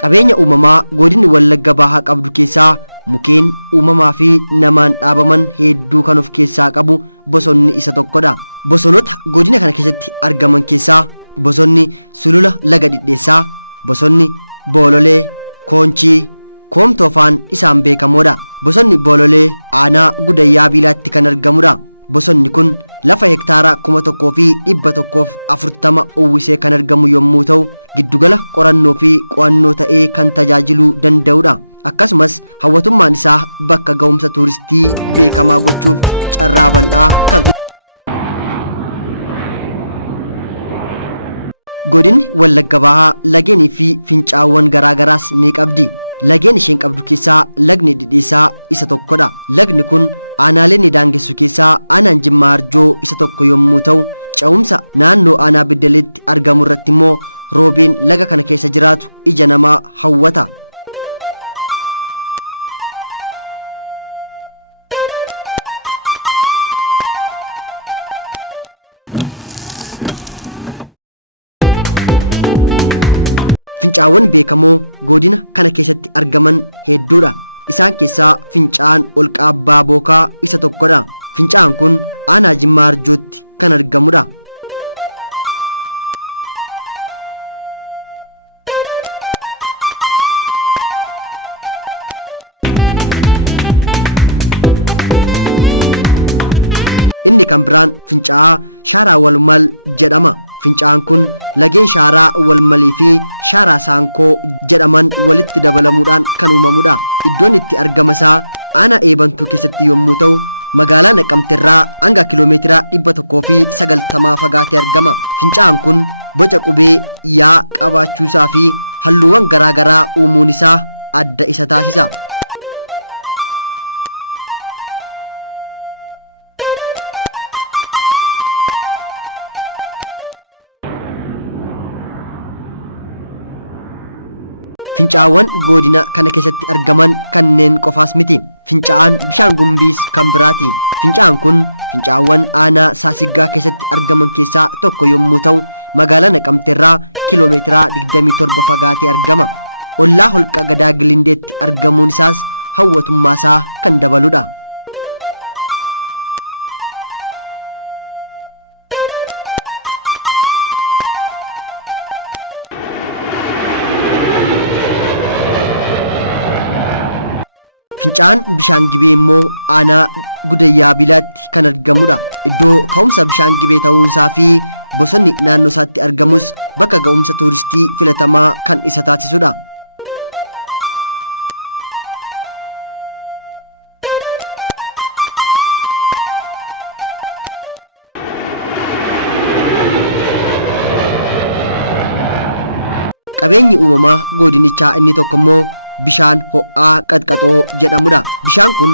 Qabeenya uumamaa godinni Wallagga Bahaa qabdu keessaa mukeen uumamaa fi namaan dhaabaman hedduu kan of keessaa qabu bosonni isa tokkodha. Bosonota godina kana keessatti argaman keessaa bosonni sulula laga dhidheessaa, bosonni boololee, koonchii, koomtoofaan isaan beekamoodha. Bosonni boololee aanaa Gudayyaa Biilaatti kan argamudha. Bosonni kun lafa hektaara 1140 uwwisee kan argamu yommuu ta'u giddugala qorannoo fi qo'annoo ta'ee kan tajaajiluu danda'udha. Akkasumas hawwatummaan isaa bakka ga'umsa tuuristii beekamaa gochuuf carraa bal'aa kan godinni Wallagga Bahaa lageenii fi fincaawwan garaagaraas ni qabdi. Lageen isheen qabdu keessaa lagni dhidhiisaa isa tokkodha. Lagni kun aanaalee ni daangessu keessaa aanaan Jimmaa Arjoo isa tokko yommuu ta'u ce'umsa naannoo aanaa Biddaleetti argamu irratti immoo roobeen laga kana keessa jiraatu ija namaa hawwata. Fincaawwan beekamoo godina kana keessatti argaman hedduudha. Isaan keessaa fincaan olqa abbaa bookaa isa tokkodha. Fincaan kun aanaa Jimmaa Arjootti kan argamudha. Inni kan biraan fincaa shaaraa walmal jedhama. Fincaan kun lageen shaaraa walmalii fi shaaraa saankoo jedhaman walitti dabalamuudhaan kan uumamudha. Iddoon itti argama isaa aanaa Eebantuu keessatti yommuu ta'u magaalaa Naqamteerraa hanga kiiloomeetira 190 fagaatee argama. Fincaan kun boca qubee yaa qabaachuusaa fi halluuwwan garaagaraa uumuun isaa adda isa taasisa. Fincaawwan godina kana keessatti argaman kanneen qofaas miti. Fincaan bishaan gumbiis kan biraati. Fincaan kun fincaawwan aanaa Saasiggaa keessatti argaman keessaa tokko yommuu ta'u magaalaa Naqamteerraa kiiloomeetira 27 fagaatee argama. Ollaa holqa Gadaa Gilindeetti argamuun isaas hawwatummaa isaa kan dabaludha. Fincaan bishaan gibee immoo aanaa Gudayyaa Biilaatti kan argamudha. Iddoo ka'umsa bishaan gibee ta'uunsaa fi bosonni naannoo isaatti argamus bakka ga'umsa tuuristii filatamaa kan isa taasisudha. Qabeenyi uumamaa godinichaa inni tokko immoo bishaan ho'aa qaxqaxoo jedhamudha. Bishaan kun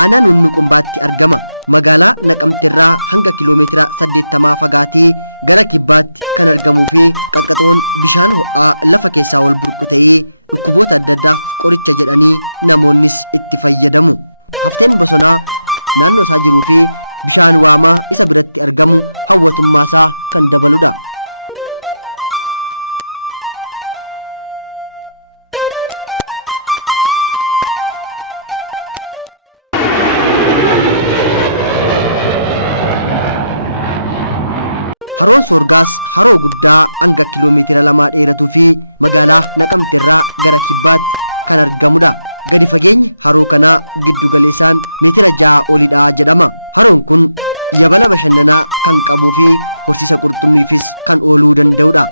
aanaa Nunnuqumbaatti argama. Magaalaa Naqamteerraa hanga kiiloomeetira 80 fagaatee gara kibbaatti kan argamuu fi qaxqaxoon bishaan ho'aa lafa keessaa wal burqu ta'ee dhukkuboota adda addaaf qoricha jedhanii namoonnis itti fayyadamu. Hafteen bosonaa naannoo isaa jiruu fi bishaan waamaa isa biratti argamu hawwatummaa isaa kan dabaludha. Haroon Soorgaas haroo guddaa hanga kiiloomeetira 2 dheeratuu fi magaalaa Naqamteerraa gara kibbaatti kan argamudha. Gadi fageenyi haroo kanaa giddu galeessaan meetira 6 olidha jedhama. Haroon kun yabala bashannanaa kan qabuu fi horsiisa qurxummiifis kan ooluu danda'udha.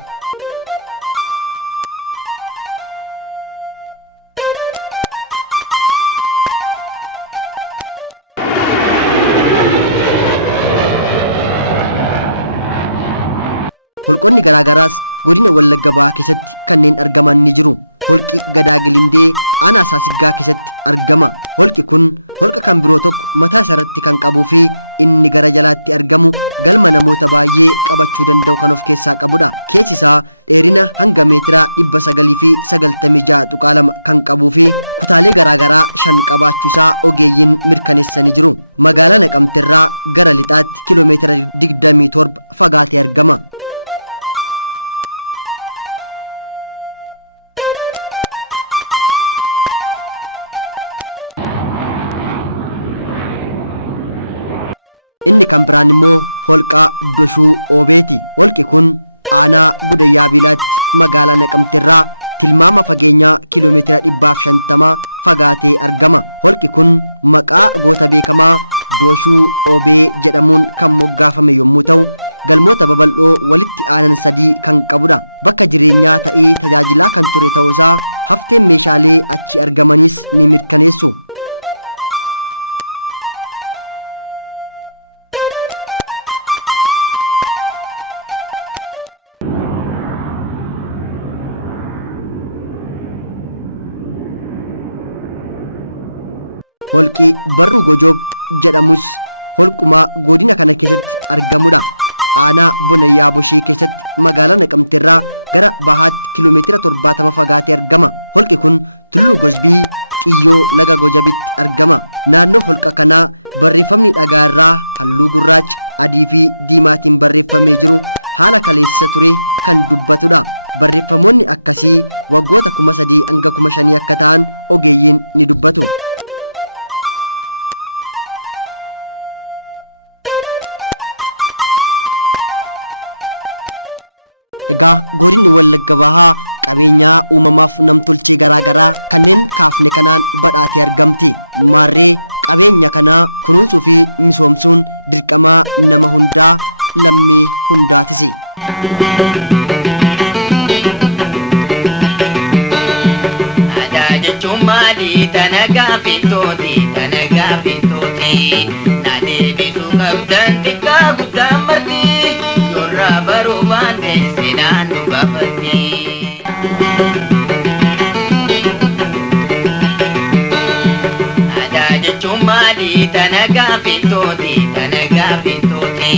Holqonni garaagaraas godina Wallagga Bahaa keessatti kanneen argaman ni jiru. holqi Gadaa Gilindee aanaa Saasiggaa keessatti argama. Holqi kun holqa kan biroo tokko mataa isaarratti kan qabuu fi inni gara jalaatti argamu galma namoota baay'ee qabachuu danda'u kan of keessaa qabudha. Keessi isaa dheerina hanga meetira 996.2 kan qabuu fi kutaalee garaagaraa 5 qabaachuu isaa ogeeyyiin mirkaneessanii jiru. Magaalaa Naqamteerraa gara lixaatti kiiloomeetira 27 fagaatee argama. Inni kan biraan immoo holqa Doshuu Oobeeti. Holqi kun aanaa Gudayyaa Biilaatti magaalaa Naqamteerraa tilmaama fageenyaa kiiloomeetira 150 fagaatee argama. Holqi kun maqaa goota beekamaa Doshuu Oobee jedhamuun kan moggaafame yommuu ta'u galmoota babal'oo walitti aanan 3 kan qabudha. Bakka jireenyaa ta'ee tajaajilaa kan ture ta'uusaa hafteen meeshaalee achi argamanis ni mirkaneessu. Holqi Barruu Gojoob jedhamus holquma godina kana keessatti argamudha. Aanaa Bonayyaa Boshee keessatti magaalaa Naqamteerraa gara bahaatti kiiloomeetira 70 fagaatee argama. Holqi kun Tulluu Gosbii Xiyyoo Laga Gojabitti argama. Naannoo holqa kanaa barreeffamni dhagaa irraa halluu gurraacha, adii fi diimaatiin barreeffamee jiru haala kaleessa ture kan dubbatudha. Barreeffamoonni akkasii waggoota 3,000 hanga 5,000 akka ta'an ogeeyyiin ni dubbatu. Egaa godinni Wallagga Bahaa qabeenyaa uumamaaf namtolchee garaagaraa kanneen kaafne kanaan badhaatee argamti. Maarree qabeenya kanaa kunuunsuu fi misoomsuun dirqamaa nama hundaa lammii hundaatisi. Aadaa jechuun maali? Tana gaaffiintooti, tana gaaffiintooti. Na deebisuu qabdan xiqqaa guddaan marti. Yorraa baruu baanne seenaan nu gaafatti. Aadaa jechuun maali? Tana gaaffiintooti, tana gaaffiintooti.